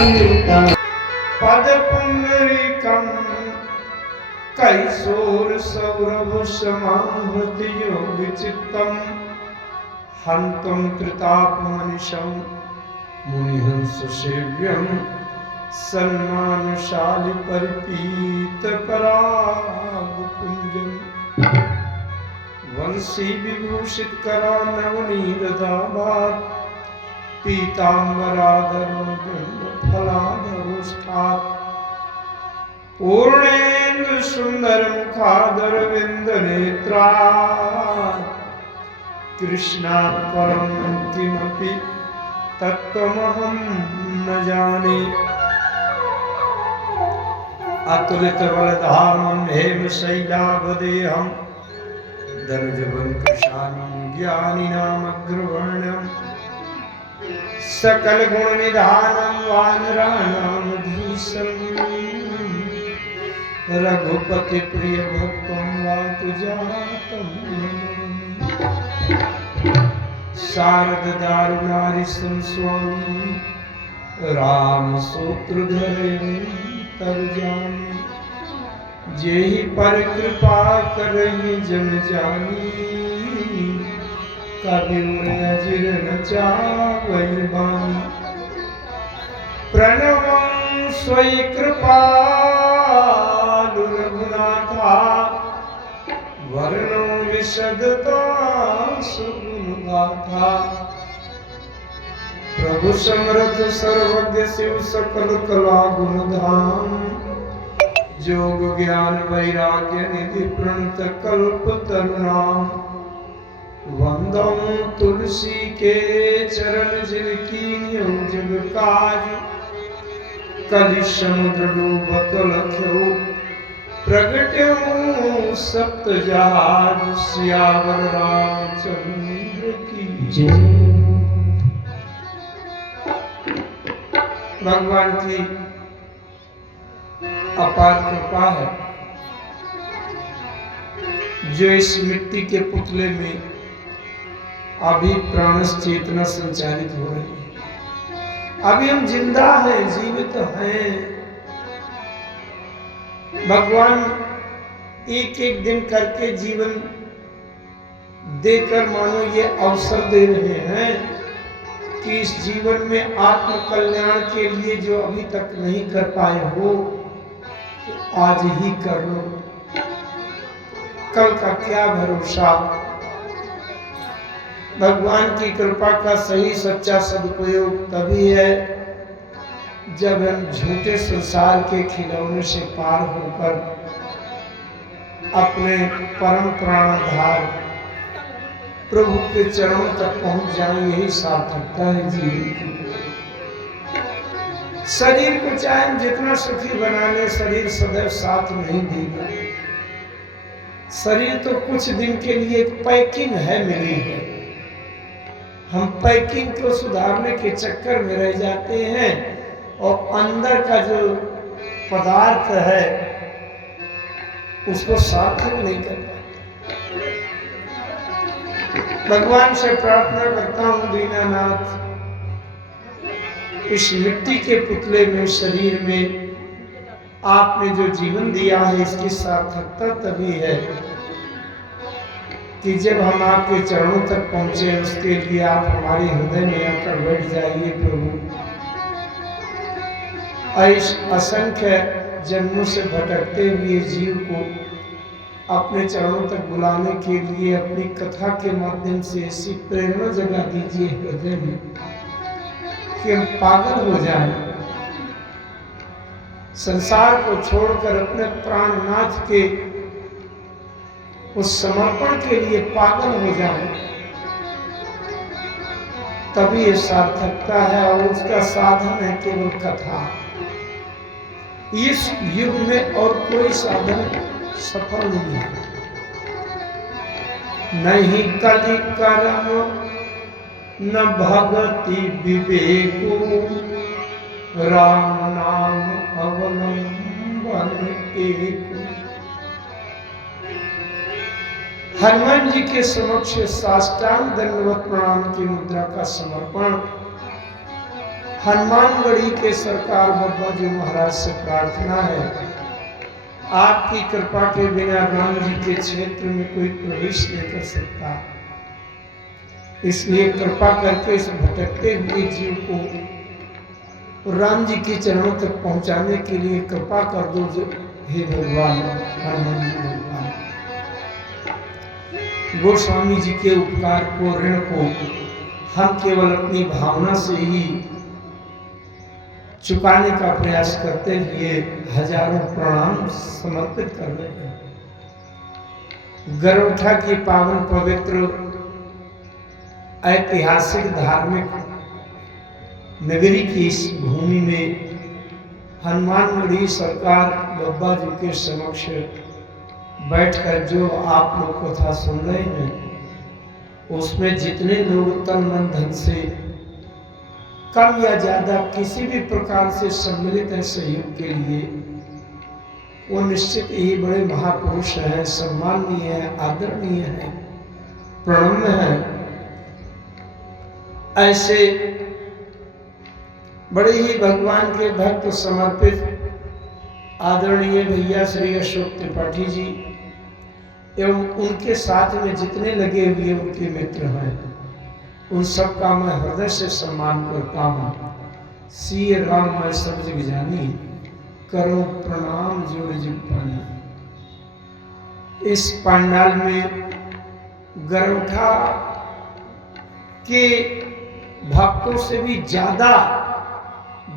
पद पुंडरीकं कैशोर सौरभ समाहृत योग चित्तम हंतुम प्रतापमनिशं मुनिहंस सेव्यं सन्मानशाली परिपीत पराग पुंजं वंशी विभूषित करा नवनीरदाभात पीतांबराधरो फलाधरोष्ठात् पूर्णेन्दु सुंदर मुखाधर विंद नेत्रा कृष्णा परम किमपि तत्त्वमहं न जाने अतुलित बलधामं हेमशैलाभदेहं दनुजवंकृशानं ज्ञानिनामग्रवर्णं सकल गुण निधानं वानराणामधीशं रघुपति प्रिय भक्तं वातुजातं शारद दारुणारिसं स्वामी राम सूत्रधरे तरजामी जेहि पर कृपा करहि जन जानी कबीर अजिर न चावहि बानी प्रणवं स्वयं कृपालु रघुनाथा वर्णो विशदता सुगुण गाथा प्रभु समर्थ सर्वज्ञ शिव सकल कला गुण धाम जोग ज्ञान वैराग्य निधि प्रणत कल्प तरुणाम वंदम तुलसी के चरण जिनकी नियम जग काज कलि समुद्र डूबत लख्यो प्रगट्यो सप्त जहाज सियावर रामचंद्र की जय। भगवान की अपार कृपा है जो इस मिट्टी के पुतले में अभी प्राणस चेतना संचारित हो रही है। अभी हम जिंदा हैं, जीवित हैं। भगवान एक एक दिन करके जीवन देकर मानो ये अवसर दे रहे हैं कि इस जीवन में आत्म कल्याण के लिए जो अभी तक नहीं कर पाए हो तो आज ही कर लो। कल का क्या भरोसा। भगवान की कृपा का सही सच्चा सदुपयोग तभी है जब हम झूठे संसार के खिलौने से पार होकर अपने परम प्राणाधार प्रभु के चरणों तक पहुंच जाए। यही सार्थकता है जीवन की। शरीर को चाहे हम जितना सुखी बना ले, शरीर सदैव साथ नहीं देगा। शरीर तो कुछ दिन के लिए पैकिंग है, मिली है। हम पैकिंग को सुधारने के चक्कर में रह जाते हैं और अंदर का जो पदार्थ है उसको सार्थक नहीं कर पाते। भगवान से प्रार्थना करता हूं दीनानाथ, इस मिट्टी के पुतले में, शरीर में आपने जो जीवन दिया है इसकी सार्थकता तभी है कि जब हम आपके चरणों तक पहुंचे। उसके लिए आप हमारे हृदय में आकर बैठ जाइए प्रभु। इस असंख्य जन्मों से भटकते हुए जीव को अपने चरणों तक बुलाने के लिए अपनी कथा के माध्यम से ऐसी प्रेरणा जगा दीजिए हृदय में कि हम पागल हो जाएं, संसार को छोड़कर अपने प्राणनाथ के उस समर्पण के लिए पागल हो जाएं। तभी ये सार्थकता है और उसका साधन है केवल कथा। इस युग में और कोई साधन सफल नहीं है। नहीं कलि कर्म न भगति विवेको, राम नाम अवलंबन एक। हनुमान जी के समक्ष साष्टांग दंडवत प्रणाम की मुद्रा का समर्पण हनुमानगढ़ी के सरकार बाबा जी महाराज से प्रार्थना है, आपकी कृपा के बिना राम जी के क्षेत्र में कोई प्रवेश नहीं कर सकता, इसलिए कृपा करके इस भटकते हुए जीव को राम जी के चरणों तक पहुंचाने के लिए कृपा कर दो। हे भगवान हनुमान जी भगवान, गोस्वामी जी के उपकार को, ऋण को हम केवल अपनी भावना से ही चुकाने का प्रयास करते हुए हजारों प्रणाम समर्पित कर रहे हैं। गरुठा की पावन पवित्र ऐतिहासिक धार्मिक नगरी की इस भूमि में हनुमानगढ़ी सरकार बाबा जी के समक्ष बैठकर जो आप लोग कथा सुन रहे हैं, उसमें जितने लोग तन मन धन से कम या ज्यादा किसी भी प्रकार से सम्मिलित है सहयोग के लिए, वो निश्चित ही बड़े महापुरुष हैं, सम्माननीय है, आदरणीय है, प्रणम्य है। ऐसे बड़े ही भगवान के भक्त समर्पित आदरणीय भैया श्री अशोक त्रिपाठी जी एवं उनके साथ में जितने लगे हुए उनके मित्र हैं, उन सब का मैं हृदय से सम्मान करता हूँ। सी राम मैं सब जग जानी, करो प्रणाम जोड़ जग पानी। इस पंडाल में गरुठा के भक्तों से भी ज्यादा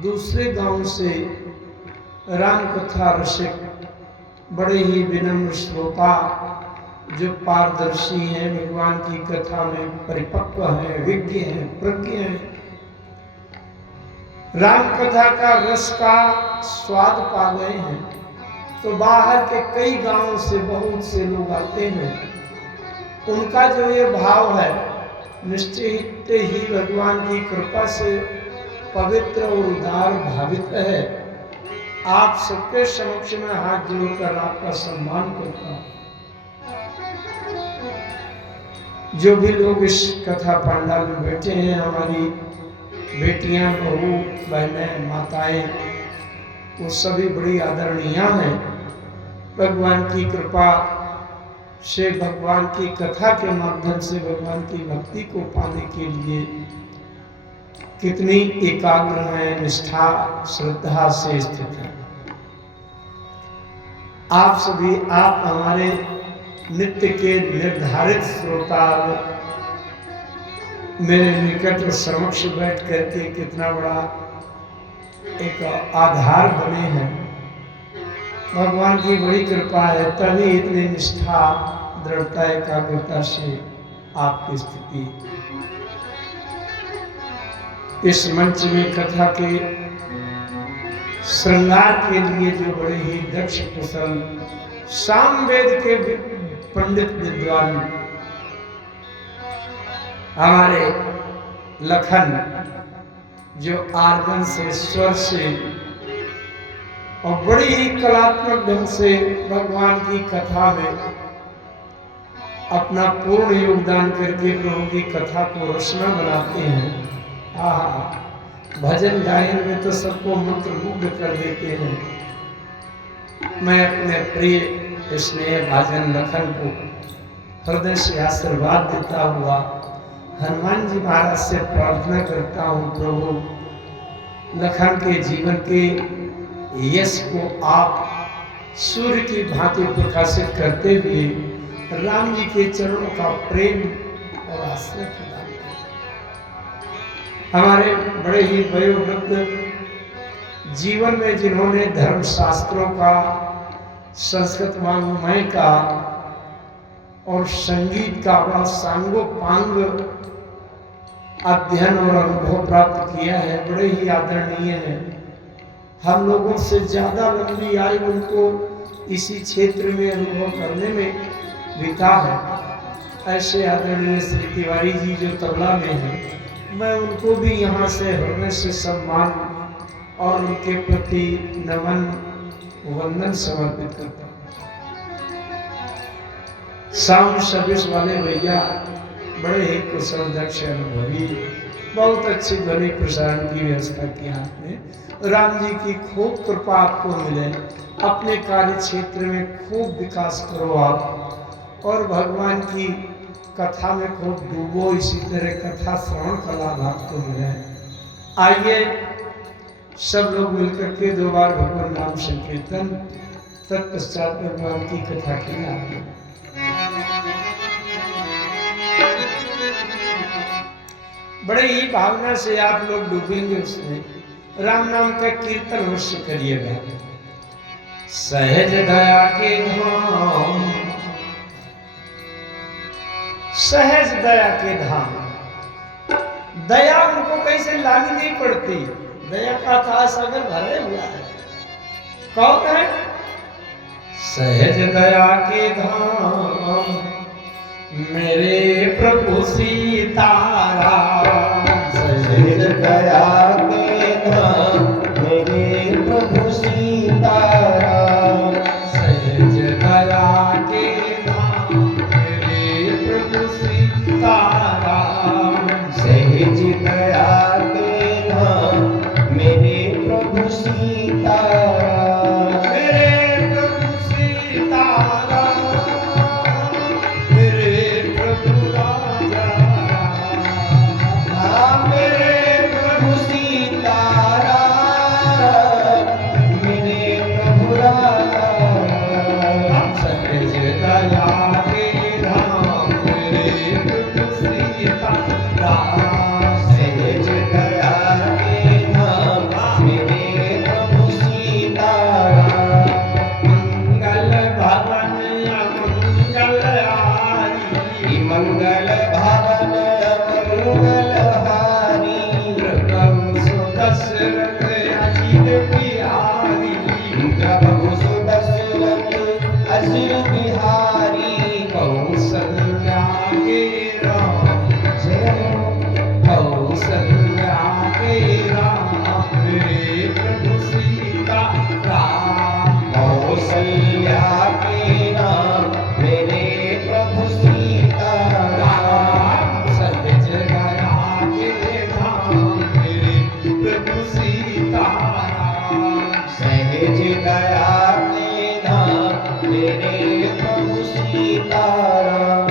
दूसरे गांव से राम कथा रसिक बड़े ही विनम्र श्रोता जो पारदर्शी हैं, भगवान की कथा में परिपक्व हैं, विज्ञ हैं, प्रज्ञ हैं, राम कथा का रस का स्वाद पा गए हैं, तो बाहर के कई गांवों से बहुत से लोग आते हैं। उनका जो ये भाव है निश्चित ही भगवान की कृपा से पवित्र और उदार भावित है। आप सबके समक्ष में हाथ जोड़कर आपका सम्मान करता हूं। जो भी लोग इस कथा पंडाल में बैठे हैं, हमारी बेटियां, बहू, बहनें, माताएं, वो सभी बड़ी आदरणीय हैं। भगवान की कृपा से भगवान की कथा के माध्यम से भगवान की भक्ति को पाने के लिए कितनी एकाग्र है, निष्ठा श्रद्धा से स्थित है। आप सभी, आप हमारे नित्य के निर्धारित श्रोता मेरे निकट समक्ष बैठ करके कितना बड़ा एक आधार बने हैं। भगवान की बड़ी कृपा है, तभी इतनी निष्ठा, दृढ़ता, एकाग्रता से आपकी स्थिति इस मंच में कथा के श्रृंगार के लिए जो बड़े ही दक्ष कुशल सामवेद के पंडित विद्वान हमारे लखन, जो आर्गन से, स्वर से और बड़ी ही कलात्मक ढंग से भगवान की कथा में अपना पूर्ण योगदान करके प्रभु की कथा को रचना बनाते हैं। भजन गायन में तो सबको मंत्रमुग्ध कर देते हैं। मैं अपने प्रिय स्नेह भाजन लखन को हृदय से आशीर्वाद देता हुआ हनुमान जी महाराज से प्रार्थना करता हूँ, प्रभु लखन के जीवन के यश को आप सूर्य की भांति प्रकाशित करते हुए राम जी के चरणों का प्रेम और आश्रय प्रदान करें। हमारे बड़े ही वयोवृद्ध जीवन में जिन्होंने धर्म शास्त्रों का, संस्कृत वाङ्मय का और संगीत का बड़ा सांगोपांग अध्ययन और अनुभव प्राप्त किया है, बड़े ही आदरणीय हैं। हम लोगों से ज्यादा लंबी आयु उनको इसी क्षेत्र में अनुभव करने में बीता है। ऐसे आदरणीय श्री तिवारी जी जो तबला में हैं, मैं उनको भी यहाँ से हृदय से सम्मान और उनके प्रति नमन वंदन समर्पित करता हूँ। साउंड सर्विस वाले भैया बड़े ही कुशल, दक्ष, अनुभवी बहुत अच्छी ध्वनि प्रसारण की व्यवस्था की आपने। राम जी की खूब कृपा आपको मिले, अपने कार्य क्षेत्र में खूब विकास करो आप, और भगवान की कथा में खूब डूबो, इसी तरह कथा श्रवण का लाभ आपको मिले। आइए सब लोग मिलकर के 2 बार भगवान नाम संकीर्तन, तत्पश्चात भगवान की कथा की आगे। बड़े ही भावना से आप लोग डूबेंगे उसमें, राम नाम का कीर्तन अवश्य करिएगा। सहज दया के धाम, सहज दया के धाम। दया उनको कैसे लानी नहीं पड़ती, दया का था सागर भरे हुआ है। कौन है? सहज दया के धाम मेरे प्रभु सीताराम। सहज दया के धाम मेरे प्रभु सीताराम। सहज दया के धाम मेरे प्रभु सीताराम। सहज दया के धाम मेरे प्रभु सीताराम। मेरे प्रभु सीताराम, मेरे प्रभु राजा। हाँ मेरे प्रभु सीताराम, मेरे प्रभु राजा। सहज दया के धाम मेरे प्रभु सीताराम। सहज दया के धाम मेरे प्रभु सीताराम। मंगल भवन अमंगल हारी, मंगल भवन मंगल हारी। प्रभु सुदशरथ अजित बिहारी। प्रभु सुदशरथ अजित बिहारी। कौसल्या के राम, जय हो कौसल्या के राम मेरे प्रभु सीताराम। कौसल्या के नाम मेरे प्रभु सीताराम। सहज दया के धाम मेरे प्रभु सीताराम। सहज दया के धाम मेरे प्रभु सीताराम।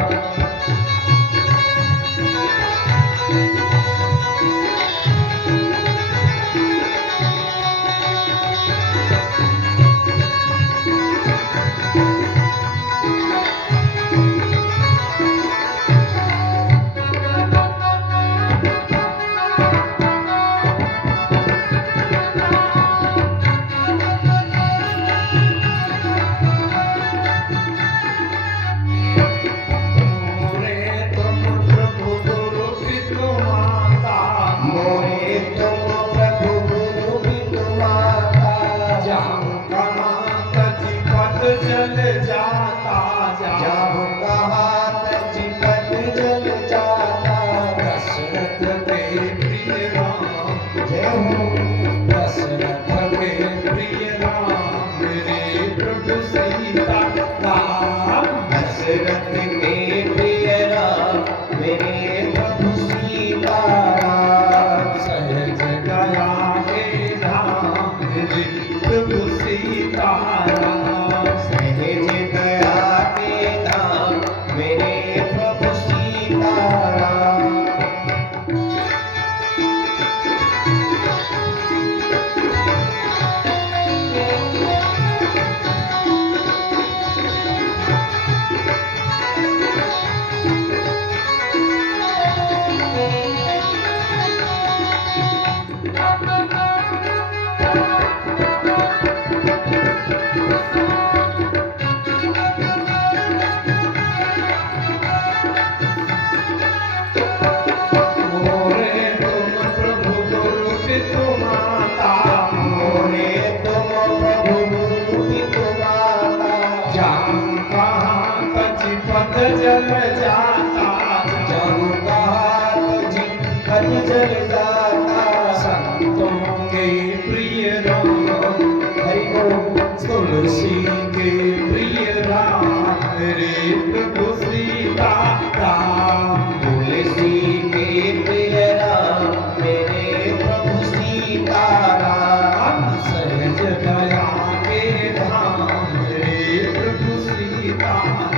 दया के धाम मेरे प्रभु सीताराम।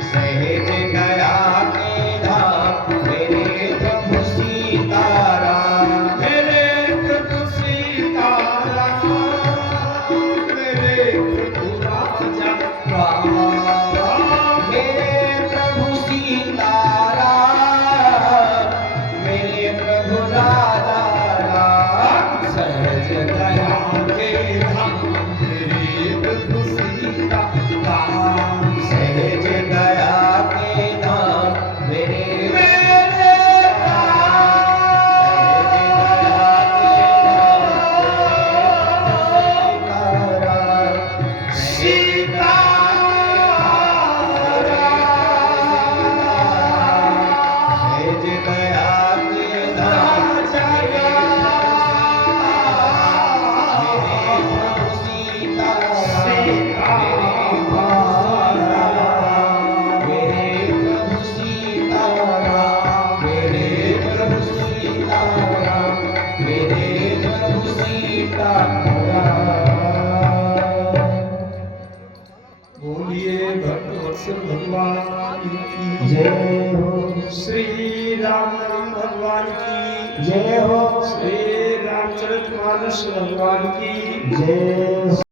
सहज दया के धाम मेरे प्रभु सीताराम। मेरे प्रभु सीताराम, मेरे प्रभु राजा राम। मेरे प्रभु सीताराम, मेरे प्रभु राजा राम। सहज दया के धाम मेरे प्रभु सीताराम। सहज दया के धाम मेरे बोलिए भक्तवत्सल भगवान की जय हो, श्री राम नाम भगवान की जय हो, श्री रामचरितमानस भगवान की जय हो।